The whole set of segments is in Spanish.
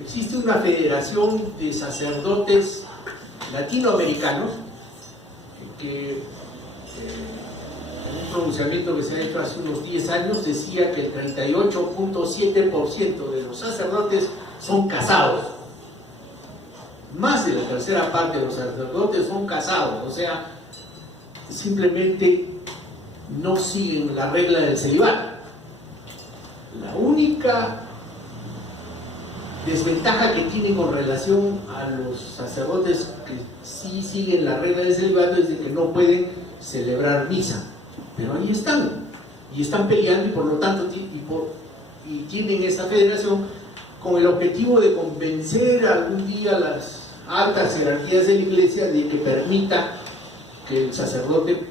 existe una federación de sacerdotes latinoamericanos que en un pronunciamiento que se ha hecho hace unos 10 años decía que el 38.7% de los sacerdotes son casados. Más de la tercera parte de los sacerdotes son casados, o sea, simplemente no siguen la regla del celibato. La única desventaja que tienen con relación a los sacerdotes que sí siguen la regla del celibato es de que no pueden celebrar misa, pero ahí están, y están peleando, y por lo tanto y tienen esa federación con el objetivo de convencer algún día a las altas jerarquías de la iglesia de que permita que el sacerdote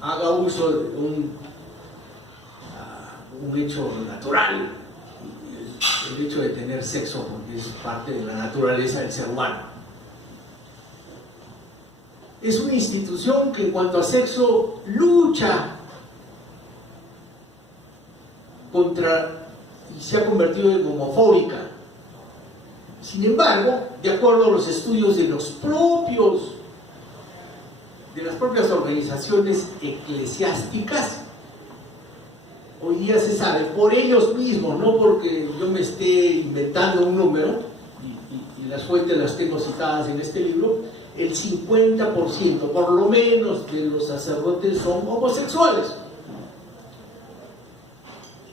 haga uso de un hecho natural, el hecho de tener sexo, porque es parte de la naturaleza del ser humano. Es una institución que en cuanto a sexo lucha contra, y se ha convertido en homofóbica. Sin embargo, de acuerdo a los estudios de las propias organizaciones eclesiásticas, hoy día se sabe, por ellos mismos, no porque yo me esté inventando un número, y las fuentes las tengo citadas en este libro, el 50%, por lo menos, de los sacerdotes son homosexuales,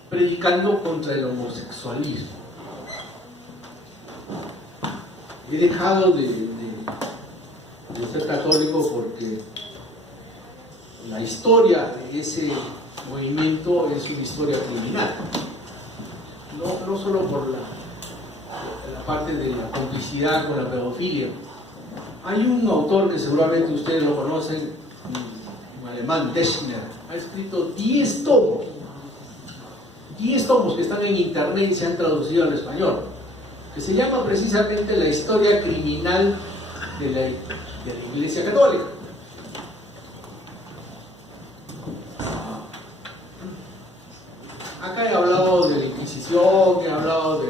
predicando contra el homosexualismo. He dejado de ser católico porque la historia de ese movimiento es una historia criminal, no solo por la parte de la complicidad con la pedofilia. Hay un autor que seguramente ustedes lo conocen, un alemán, Deschner, ha escrito 10 tomos que están en internet y se han traducido al español, que se llama precisamente La historia criminal de la Iglesia Católica. Acá he hablado de la Inquisición, he hablado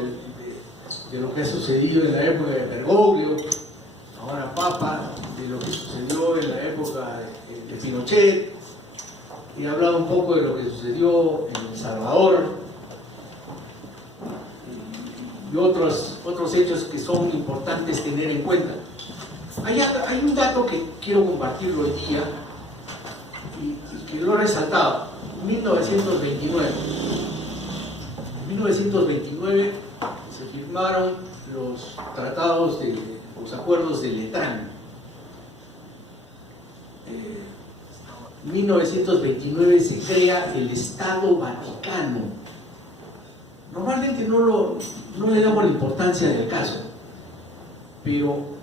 de lo que ha sucedido en la época de Bergoglio, ahora Papa, de lo que sucedió en la época de Pinochet, he hablado un poco de lo que sucedió en El Salvador y otros hechos que son importantes tener en cuenta. Hay un dato que quiero compartir hoy día y que lo he resaltado. En 1929 se firmaron los tratados los acuerdos de Letrán. En 1929 se crea el Estado Vaticano. Normalmente no le damos la importancia del caso, pero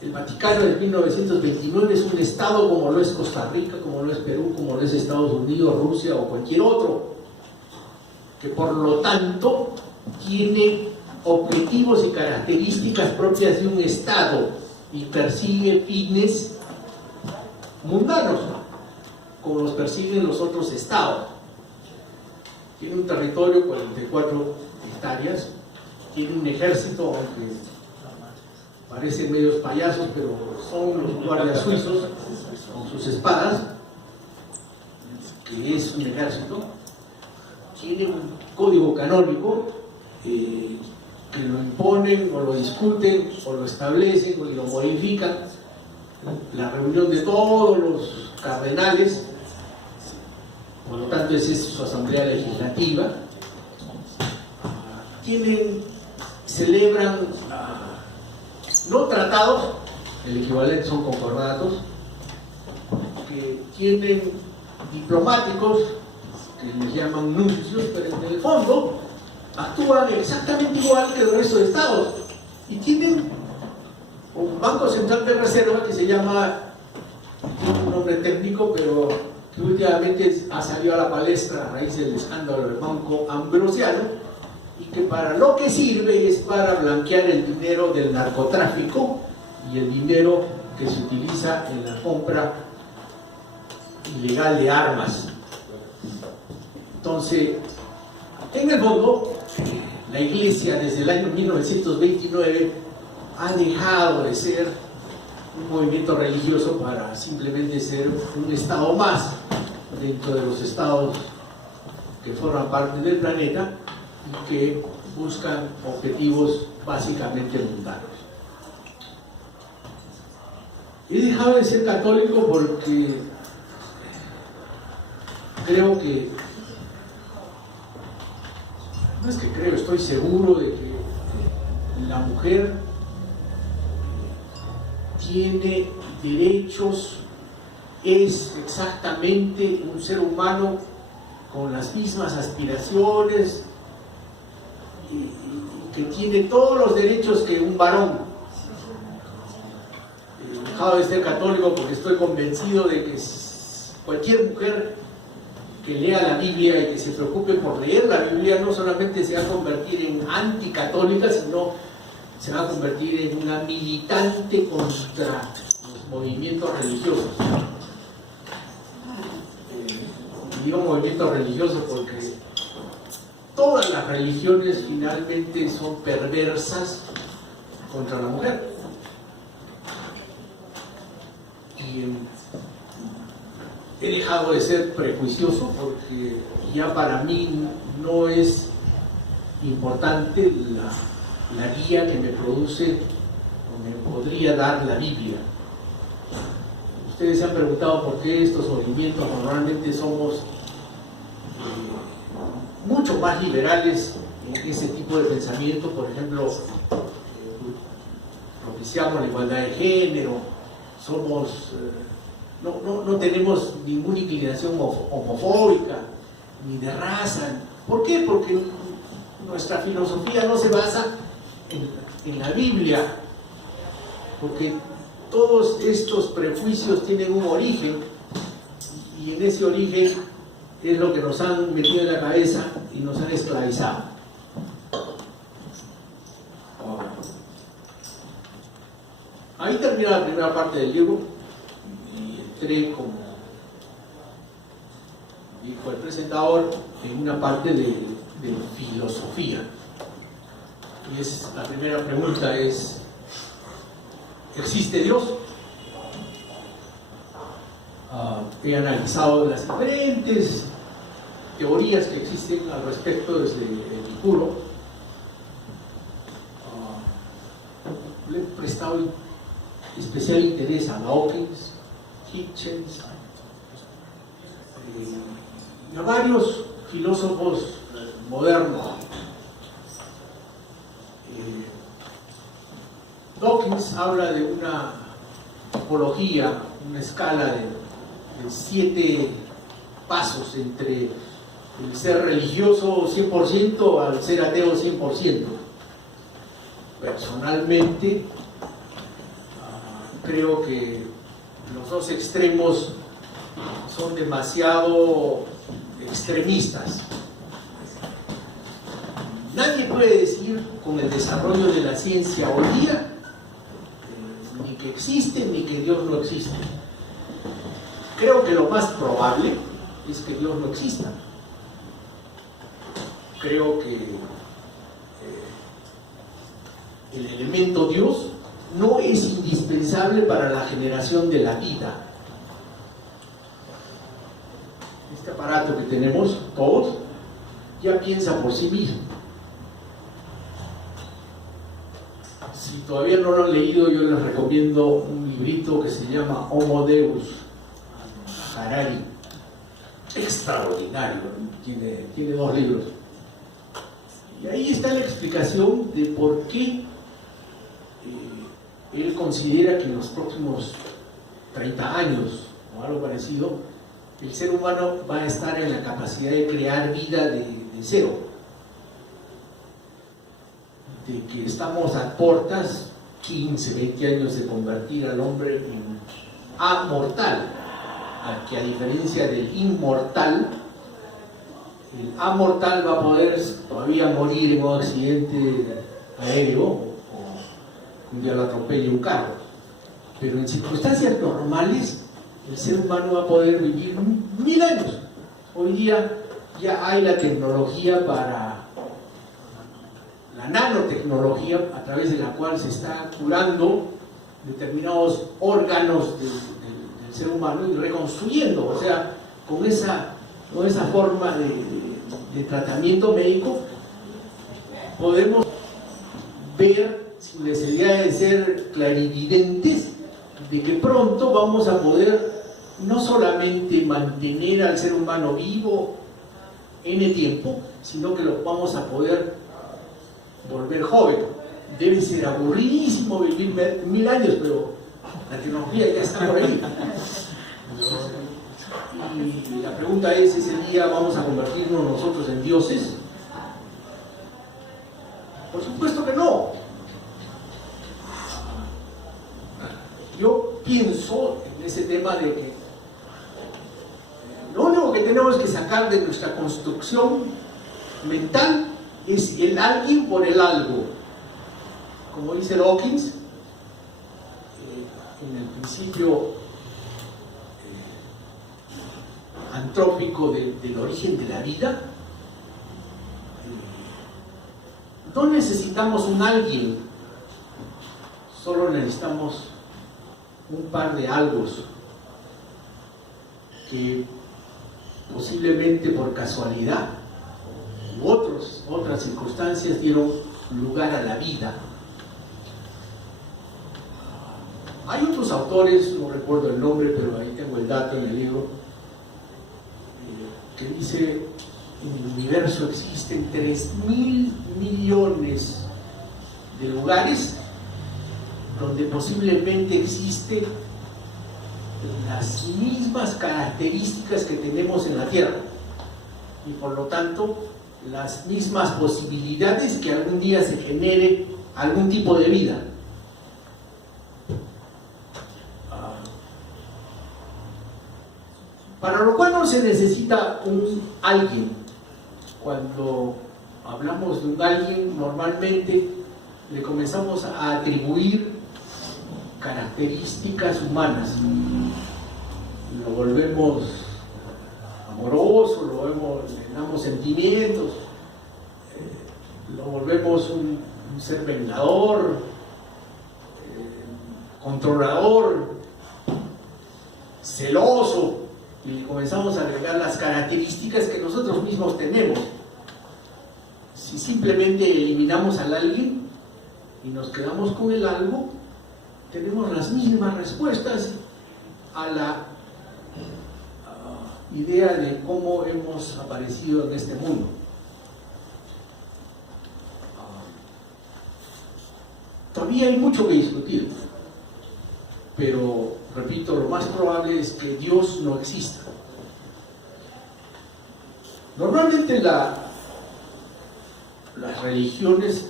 el Vaticano de 1929 es un Estado como lo es Costa Rica, como lo es Perú, como lo es Estados Unidos, Rusia o cualquier otro, que por lo tanto tiene objetivos y características propias de un Estado y persigue fines mundanos, como los persiguen los otros Estados. Tiene un territorio, 44 hectáreas, tiene un ejército, aunque parecen medios payasos, pero son los guardias suizos con sus espadas, que es un ejército. Tiene un código canónico que lo imponen o lo discuten o lo establecen o lo modifican la reunión de todos los cardenales, por lo tanto esa es su asamblea legislativa. Celebran no tratados, el equivalente son concordatos, que tienen diplomáticos que les llaman nuncios, pero en el fondo actúan exactamente igual que el resto de estados y tienen un banco central de reserva que se llama, tiene un nombre técnico, pero que últimamente ha salido a la palestra a raíz del escándalo del Banco Ambrosiano, y que para lo que sirve es para blanquear el dinero del narcotráfico y el dinero que se utiliza en la compra ilegal de armas. Entonces, en el fondo, la Iglesia desde el año 1929 ha dejado de ser un movimiento religioso para simplemente ser un estado más dentro de los estados que forman parte del planeta y que buscan objetivos básicamente mundanos. He dejado de ser católico porque creo que, no es que creo, estoy seguro de que la mujer tiene derechos, es exactamente un ser humano con las mismas aspiraciones y que tiene todos los derechos que un varón. He dejado de ser católico porque estoy convencido de que cualquier mujer que lea la Biblia y que se preocupe por leer la Biblia no solamente se va a convertir en anticatólica, sino se va a convertir en una militante contra los movimientos religiosos. Digo movimientos religiosos porque todas las religiones finalmente son perversas contra la mujer. Y he dejado de ser prejuicioso porque ya para mí no es importante la guía que me produce o me podría dar la Biblia. Ustedes se han preguntado por qué estos movimientos normalmente somos mucho más liberales en ese tipo de pensamiento. Por ejemplo, propiciamos la igualdad de género, somos no tenemos ninguna inclinación homofóbica ni de raza. ¿Por qué? Porque nuestra filosofía no se basa en la Biblia, porque todos estos prejuicios tienen un origen y en ese origen es lo que nos han metido en la cabeza y nos han esclavizado. Ahí termina la primera parte del libro y entré, como dijo el presentador, en una parte de filosofía. Y la primera pregunta es: ¿existe Dios? He analizado las diferentes teorías que existen al respecto desde el puro. Le he prestado especial interés a Dawkins, Hitchens y a varios filósofos modernos. Dawkins habla de una tipología, una escala de 7 pasos entre el ser religioso 100% al ser ateo 100%. Personalmente, creo que los dos extremos son demasiado extremistas. Nadie puede decir con el desarrollo de la ciencia hoy día ni que existe ni que Dios no existe. Creo que lo más probable es que Dios no exista. Creo que el elemento Dios no es indispensable para la generación de la vida. Este aparato que tenemos todos ya piensa por sí mismo. Si todavía no lo han leído, yo les recomiendo un librito que se llama Homo Deus, Harari. Extraordinario, tiene 2 libros. Y ahí está la explicación de por qué él considera que en los próximos 30 años o algo parecido, el ser humano va a estar en la capacidad de crear vida de cero. De que estamos a portas, 15, 20 años de convertir al hombre en amortal, que a diferencia del inmortal, el amortal va a poder todavía morir en un accidente aéreo o un día lo atropelle un carro, pero en circunstancias normales el ser humano va a poder vivir 1000 años. Hoy día ya hay la tecnología para la nanotecnología a través de la cual se está curando determinados órganos del ser humano y reconstruyendo, o sea, con esa forma de tratamiento médico podemos ver, sin necesidad de ser clarividentes, de que pronto vamos a poder no solamente mantener al ser humano vivo en tiempo, sino que lo vamos a poder volver joven. Debe ser aburridísimo vivir 1000 años, pero la tecnología ya está por ahí. Y la pregunta es, ¿ese día vamos a convertirnos nosotros en dioses? Por supuesto que no. Yo pienso en ese tema de que lo único que tenemos que sacar de nuestra construcción mental es el alguien por el algo. Como dice Dawkins, en el principio antrópico del origen de la vida, no necesitamos un alguien, solo necesitamos un par de algos que posiblemente por casualidad u otras circunstancias dieron lugar a la vida. Hay otros autores, no recuerdo el nombre, pero ahí tengo el dato en el libro, que dice: en el universo existen 3.000 millones de lugares donde posiblemente existen las mismas características que tenemos en la Tierra y por lo tanto las mismas posibilidades que algún día se genere algún tipo de vida. Para lo cual no se necesita un alguien. Cuando hablamos de un alguien, normalmente le comenzamos a atribuir características humanas. Lo volvemos amoroso, le damos sentimientos, lo volvemos un ser vengador, controlador, celoso, y comenzamos a agregar las características que nosotros mismos tenemos. Si simplemente eliminamos al alguien y nos quedamos con el algo, tenemos las mismas respuestas a la idea de cómo hemos aparecido en este mundo. Todavía hay mucho que discutir, pero repito, lo más probable es que Dios no exista. Normalmente las religiones,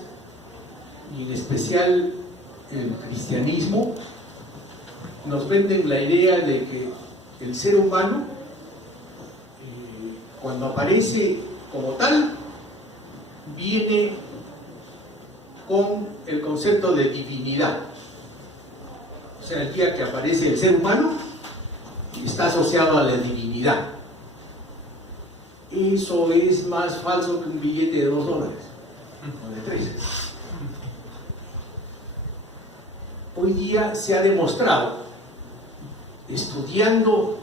y en especial el cristianismo, nos venden la idea de que el ser humano, cuando aparece como tal, viene con el concepto de divinidad. O sea, el día que aparece el ser humano está asociado a la divinidad. Eso es más falso que un billete de $2 o de 3. Hoy día se ha demostrado, estudiando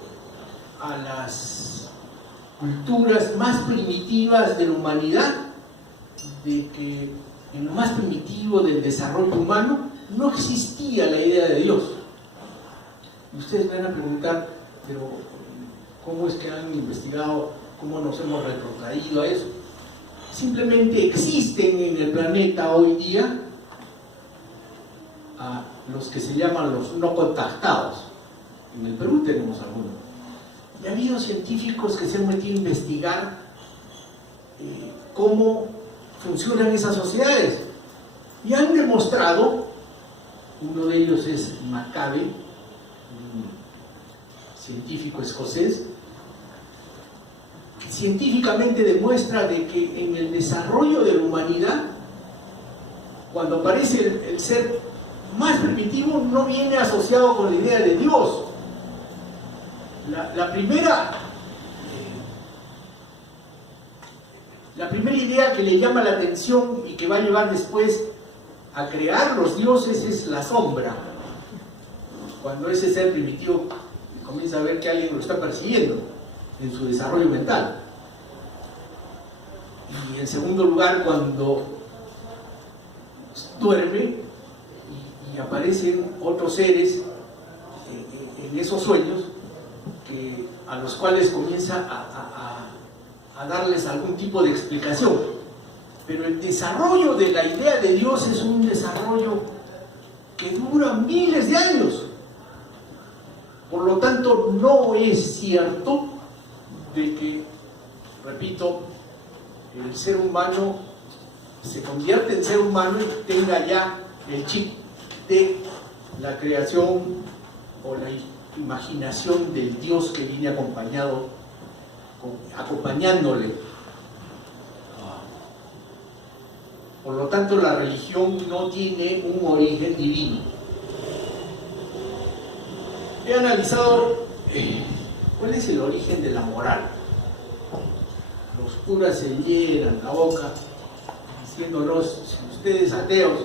a las culturas más primitivas de la humanidad, de que en lo más primitivo del desarrollo humano no existía la idea de Dios. Y ustedes van a preguntar, pero ¿cómo es que han investigado, cómo nos hemos retrotraído a eso? Simplemente existen en el planeta hoy día a los que se llaman los no contactados. En el Perú tenemos algunos. Y ha habido científicos que se han metido a investigar cómo funcionan esas sociedades y han demostrado, uno de ellos es Maccabe, un científico escocés, que científicamente demuestra de que en el desarrollo de la humanidad, cuando aparece el ser más primitivo, no viene asociado con la idea de Dios. La primera primera idea que le llama la atención y que va a llevar después a crear los dioses es la sombra. Cuando ese ser primitivo comienza a ver que alguien lo está persiguiendo en su desarrollo mental. Y en segundo lugar, cuando duerme y aparecen otros seres en esos sueños a los cuales comienza a darles algún tipo de explicación. Pero el desarrollo de la idea de Dios es un desarrollo que dura miles de años. Por lo tanto, no es cierto de que, repito, el ser humano se convierte en ser humano y tenga ya el chip de la creación o la imaginación del Dios que viene acompañándole. Por lo tanto, la religión no tiene un origen divino. He analizado cuál es el origen de la moral. Los curas se llenan la boca diciéndonos: si ustedes ateos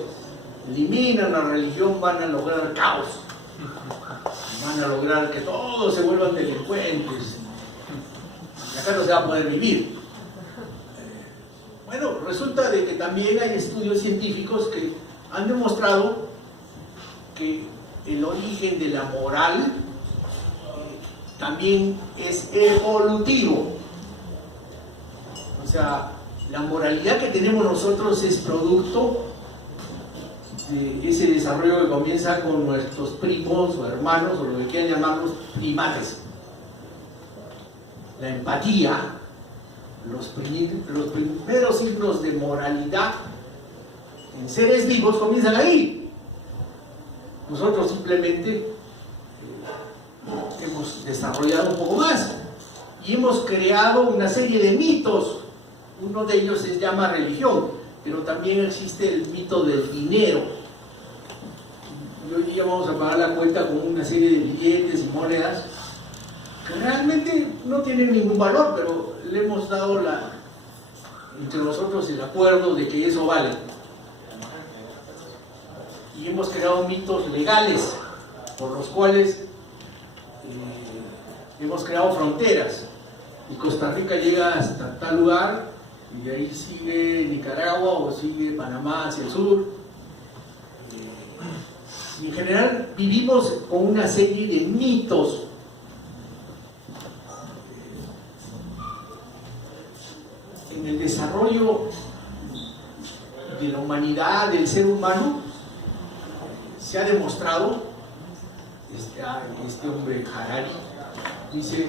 eliminan la religión, van a lograr caos, van a lograr que todos se vuelvan delincuentes y acá no se va a poder vivir. Bueno, resulta de que también hay estudios científicos que han demostrado que el origen de la moral también es evolutivo. O sea, la moralidad que tenemos nosotros es producto de ese desarrollo que comienza con nuestros primos o hermanos, o lo que quieran llamarlos, primates. La empatía, los primeros signos de moralidad en seres vivos comienzan ahí. Nosotros simplemente hemos desarrollado un poco más y hemos creado una serie de mitos. Uno de ellos se llama religión, pero también existe el mito del dinero. Y hoy día vamos a pagar la cuenta con una serie de billetes y monedas que realmente no tienen ningún valor, pero le hemos dado entre nosotros el acuerdo de que eso vale. Y hemos creado mitos legales por los cuales hemos creado fronteras. Y Costa Rica llega hasta tal lugar y de ahí sigue Nicaragua o sigue Panamá hacia el sur. Y en general vivimos con una serie de mitos. En el desarrollo de la humanidad, del ser humano, se ha demostrado, este hombre Harari dice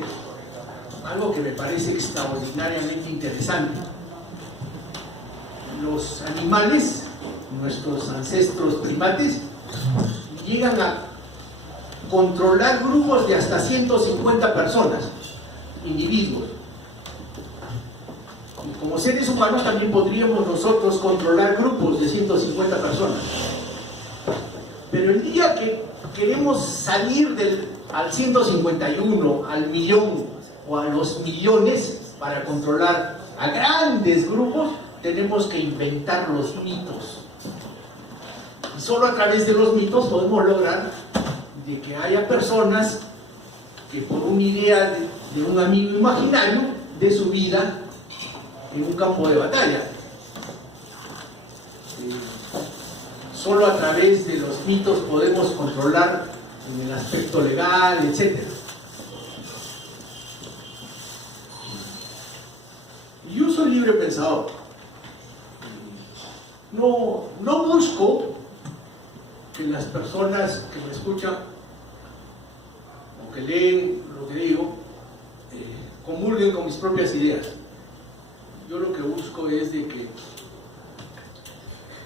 algo que me parece extraordinariamente interesante. Los animales, nuestros ancestros primates, llegan a controlar grupos de hasta 150 personas, individuos. Y como seres humanos también podríamos nosotros controlar grupos de 150 personas. Pero el día que queremos salir al 151, al millón o a los millones para controlar a grandes grupos, tenemos que inventar los mitos. Y solo a través de los mitos podemos lograr de que haya personas que por una idea de un amigo imaginario de su vida en un campo de batalla. Solo a través de los mitos podemos controlar en el aspecto legal, etc. Yo soy libre pensador. No busco que las personas que me escuchan o que leen lo que digo comulguen con mis propias ideas. Yo lo que busco es de que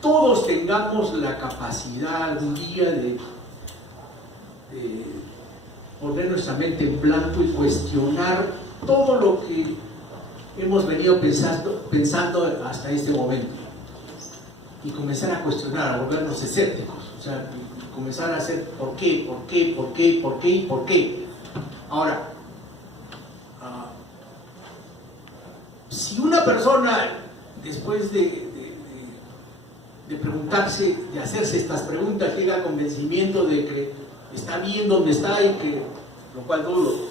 todos tengamos la capacidad algún día de poner nuestra mente en blanco y cuestionar todo lo que hemos venido pensando hasta este momento y comenzar a cuestionar, a volvernos escépticos, o sea, comenzar a hacer por qué. Ahora, si una persona después de preguntarse, de hacerse estas preguntas, llega al convencimiento de que está bien donde está y que, lo cual dudo,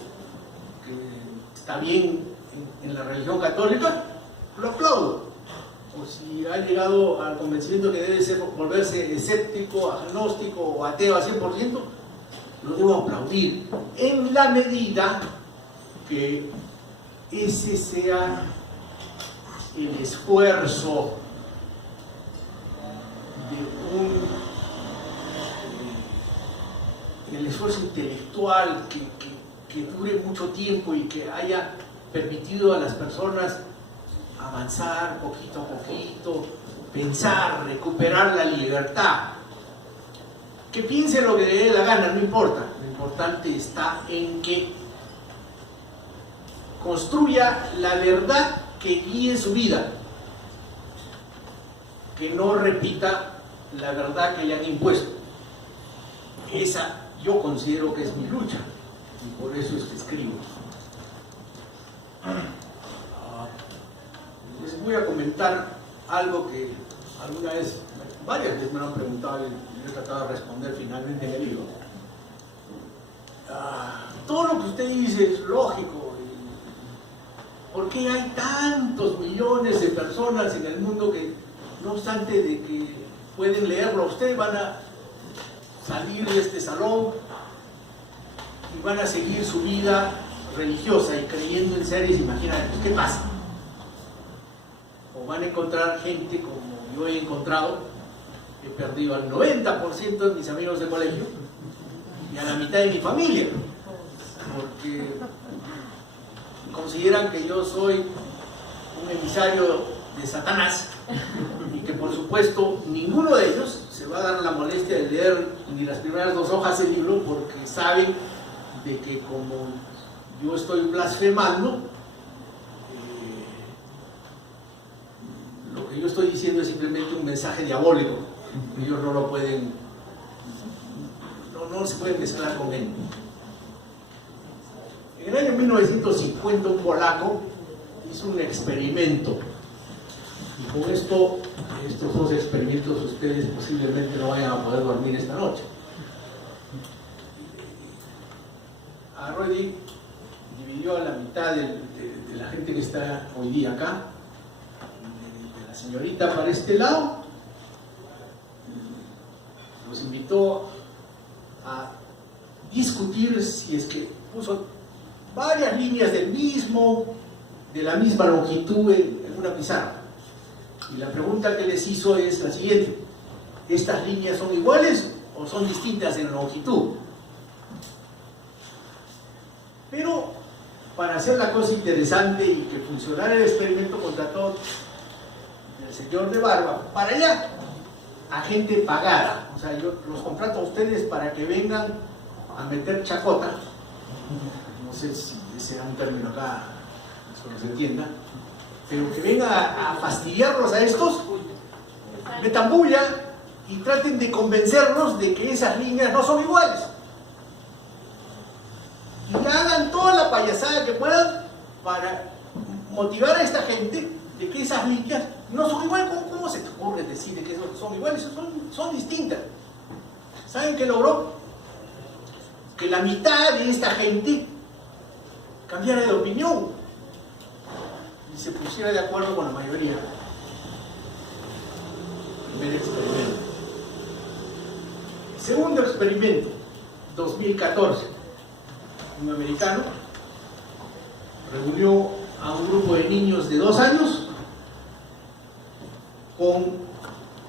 que está bien en la religión católica, lo aplaudo. O si ha llegado al convencimiento que debe volverse escéptico, agnóstico o ateo al 100%, lo debo aplaudir, en la medida que ese sea el esfuerzo el esfuerzo intelectual que dure mucho tiempo y que haya permitido a las personas avanzar poquito a poquito, pensar, recuperar la libertad. Que piense lo que le dé la gana, no importa. Lo importante está en que construya la verdad que guíe su vida, que no repita la verdad que le han impuesto. Esa yo considero que es mi lucha y por eso es que escribo. Les voy a comentar algo que alguna vez, varias veces me lo han preguntado y yo he tratado de responder finalmente en el libro. Todo lo que usted dice es lógico. ¿Por qué hay tantos millones de personas en el mundo que, no obstante de que pueden leerlo a usted, van a salir de este salón y van a seguir su vida religiosa y creyendo en seres imaginarios? ¿Qué pasa? O van a encontrar gente como yo he encontrado, he perdido al 90% de mis amigos de colegio y a la mitad de mi familia, porque consideran que yo soy un emisario de Satanás y que por supuesto ninguno de ellos se va a dar la molestia de leer ni las primeras 2 hojas del libro, porque saben de que como yo estoy blasfemando, lo que yo estoy diciendo es simplemente un mensaje diabólico. Ellos no lo pueden, no se pueden mezclar con él. En el año 1950 un polaco hizo un experimento, y con estos 2 experimentos ustedes posiblemente no vayan a poder dormir esta noche. Agarró y dividió a la mitad de la gente que está hoy día acá, de la señorita para este lado, los invitó a discutir si es que puso varias líneas de la misma longitud en una pizarra. Y la pregunta que les hizo es la siguiente: ¿estas líneas son iguales o son distintas en longitud? Pero para hacer la cosa interesante y que funcionara el experimento, contrató el señor de barba para allá a gente pagada. O sea, yo los contrato a ustedes para que vengan a meter chacota. No sé si sea un término acá, eso no se entienda, pero que venga a fastidiarlos a estos, metan bulla y traten de convencerlos de que esas líneas no son iguales. Y hagan toda la payasada que puedan para motivar a esta gente de que esas líneas no son iguales. ¿Cómo se te ocurre decir que son iguales? Son distintas. ¿Saben qué logró? Que la mitad de esta gente cambiara de opinión y se pusiera de acuerdo con la mayoría. Primer experimento. Segundo experimento, 2014. Un americano reunió a un grupo de niños de 2 años con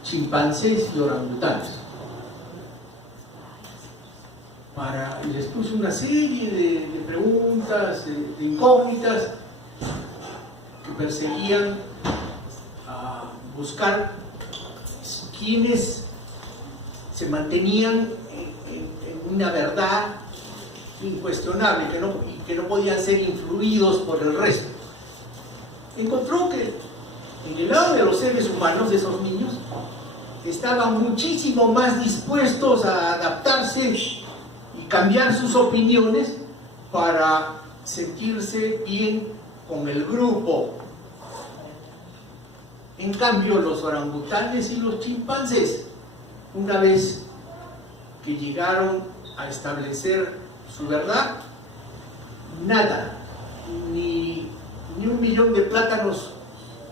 chimpancés y orangutanes. Y les puso una serie de preguntas, de incógnitas que perseguían a buscar quienes se mantenían en una verdad incuestionable y que no podían ser influidos por el resto. Encontró que en el lado de los seres humanos, de esos niños, estaban muchísimo más dispuestos a adaptarse y cambiar sus opiniones para sentirse bien con el grupo. En cambio, los orangutanes y los chimpancés, una vez que llegaron a establecer su verdad, nada, ni 1.000.000 de plátanos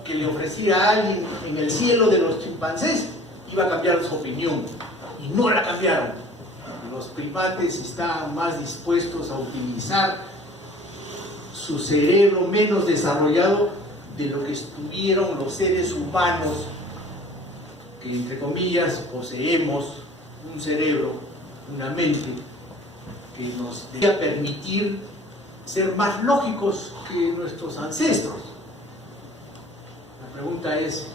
que le ofreciera a alguien en el cielo de los chimpancés iba a cambiar su opinión, y no la cambiaron. Los primates estaban más dispuestos a utilizar su cerebro menos desarrollado de lo que estuvieron los seres humanos, que entre comillas poseemos un cerebro, una mente que nos debería permitir ser más lógicos que nuestros ancestros. La pregunta es,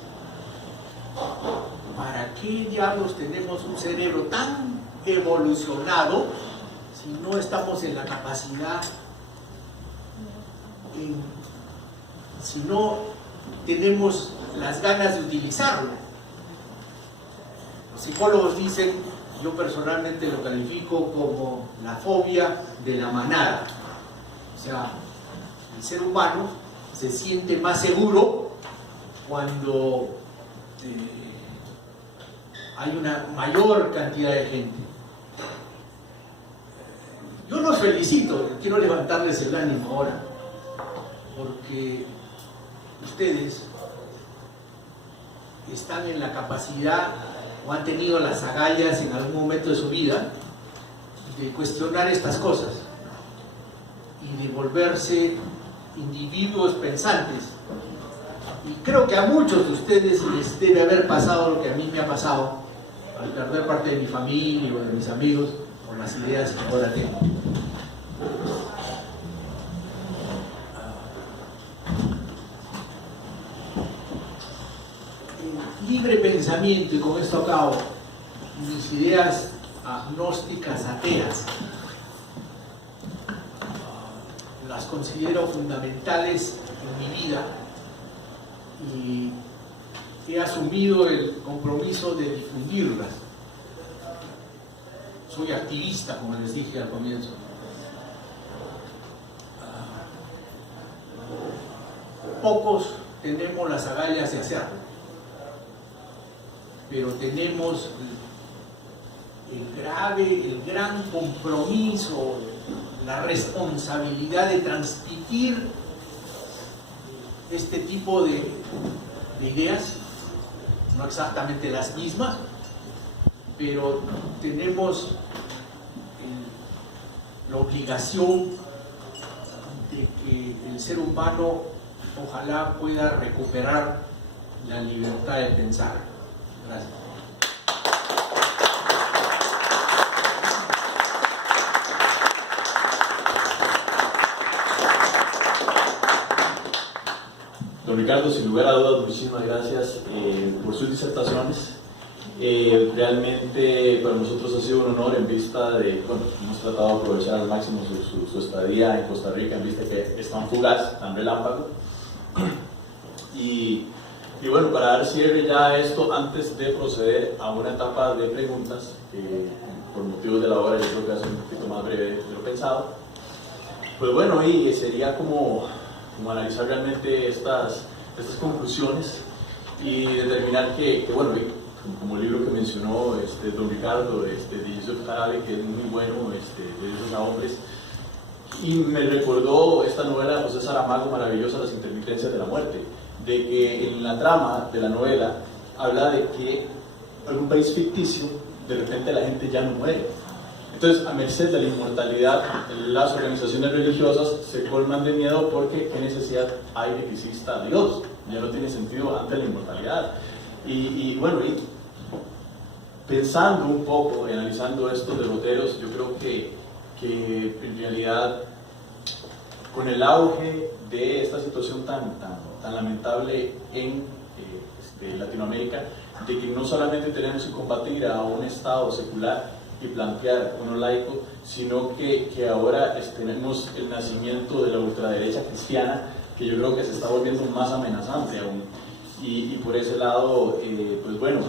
¿para qué diablos tenemos un cerebro tan evolucionado si no estamos en la capacidad, si no tenemos las ganas de utilizarlo? Los psicólogos dicen, yo personalmente lo califico como la fobia de la manada. O sea, el ser humano se siente más seguro cuando hay una mayor cantidad de gente. Yo los felicito, quiero levantarles el ánimo ahora, porque ustedes están en la capacidad o han tenido las agallas en algún momento de su vida de cuestionar estas cosas y de volverse individuos pensantes. Y creo que a muchos de ustedes les debe haber pasado lo que a mí me ha pasado al perder parte de mi familia o de mis amigos por las ideas que ahora tengo. En libre pensamiento, y con esto acabo, mis ideas agnósticas ateas las considero fundamentales en mi vida y he asumido el compromiso de difundirlas. Soy activista, como les dije al comienzo. Pocos tenemos las agallas de hacerlo, pero tenemos el gran compromiso, la responsabilidad de transmitir este tipo de ideas, no exactamente las mismas, pero tenemos la obligación de que el ser humano ojalá pueda recuperar la libertad de pensar. Gracias. Don Ricardo, sin lugar a dudas, muchísimas gracias por sus disertaciones. Realmente para nosotros ha sido un honor en vista de, bueno, hemos tratado de aprovechar al máximo su estadía en Costa Rica, en vista que es tan fugaz, tan relámpago. Y bueno, para dar cierre ya a esto, antes de proceder a una etapa de preguntas, que por motivos de la hora yo creo que va a ser un poquito más breve de lo pensado, pues bueno, y sería como analizar realmente estas conclusiones y determinar que bueno, como el libro que mencionó don Ricardo, de Yusuf Harabi, que es muy bueno, de esos a hombres, y me recordó esta novela de José Saramago maravillosa, Las intermitencias de la muerte, de que en la trama de la novela habla de que en un país ficticio de repente la gente ya no muere. Entonces, a merced de la inmortalidad, las organizaciones religiosas se colman de miedo porque qué necesidad hay de que exista Dios, ya no tiene sentido ante la inmortalidad. Y bueno, y pensando un poco, analizando estos derroteros, yo creo que en realidad con el auge de esta situación tan lamentable en Latinoamérica, de que no solamente tenemos que combatir a un Estado secular y plantear uno laico, sino que ahora tenemos el nacimiento de la ultraderecha cristiana, que yo creo que se está volviendo más amenazante aún. Y por ese lado, pues bueno,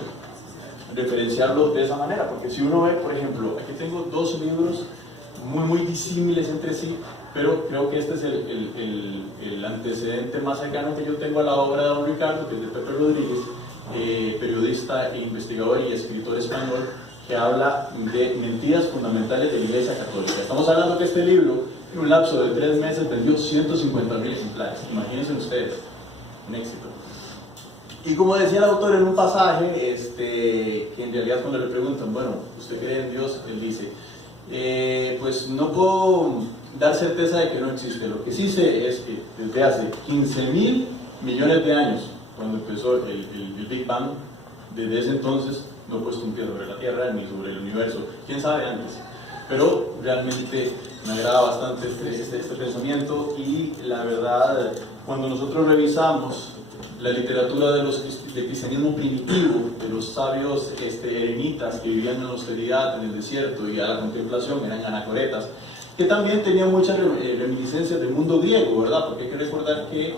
referenciarlo de esa manera, porque si uno ve, por ejemplo, aquí tengo 2 libros muy disímiles entre sí, pero creo que este es el antecedente más cercano que yo tengo a la obra de don Ricardo, que es de Pepe Rodríguez, periodista e investigador y escritor español, que habla de mentiras fundamentales de la Iglesia Católica. Estamos hablando que este libro, en un lapso de 3 meses, vendió 150.000 ejemplares. Imagínense ustedes, un éxito. Y como decía el autor en un pasaje, que en realidad cuando le preguntan, bueno, ¿usted cree en Dios? Él dice, pues no puedo dar certeza de que no existe. Lo que sí sé es que desde hace 15.000 millones de años, cuando empezó el Big Bang, desde ese entonces no he puesto un pie sobre la Tierra ni sobre el universo. ¿Quién sabe antes? Pero realmente me agrada bastante este pensamiento, y la verdad, cuando nosotros revisamos la literatura del cristianismo primitivo, de los sabios eremitas que vivían en la austeridad, en el desierto y a la contemplación, eran anacoretas, que también tenían muchas reminiscencias del mundo griego, ¿verdad? Porque hay que recordar que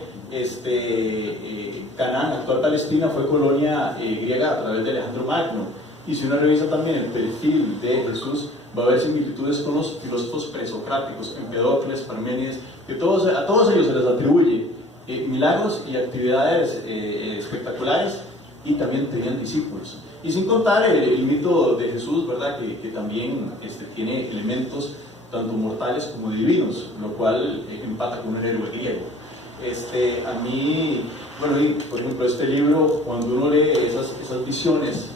Canaán, actual Palestina, fue colonia griega a través de Alejandro Magno. Y si uno revisa también el perfil de Jesús, va a haber similitudes con los filósofos presocráticos, Empedocles, Parménides, que a todos ellos se les atribuye milagros y actividades espectaculares, y también tenían discípulos. Y sin contar el mito de Jesús, ¿verdad? Que también tiene elementos tanto mortales como divinos, lo cual empata con un héroe griego. A mí, bueno, y por ejemplo, este libro, cuando uno lee esas visiones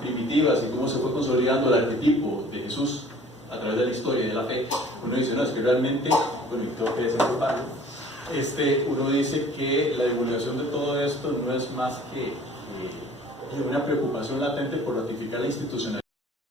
primitivas y cómo se fue consolidando el arquetipo de Jesús a través de la historia y de la fe, uno dice, no, es que realmente, bueno, y tengo que desenfocarlo, uno dice que la divulgación de todo esto no es más que una preocupación latente por ratificar la institucionalidad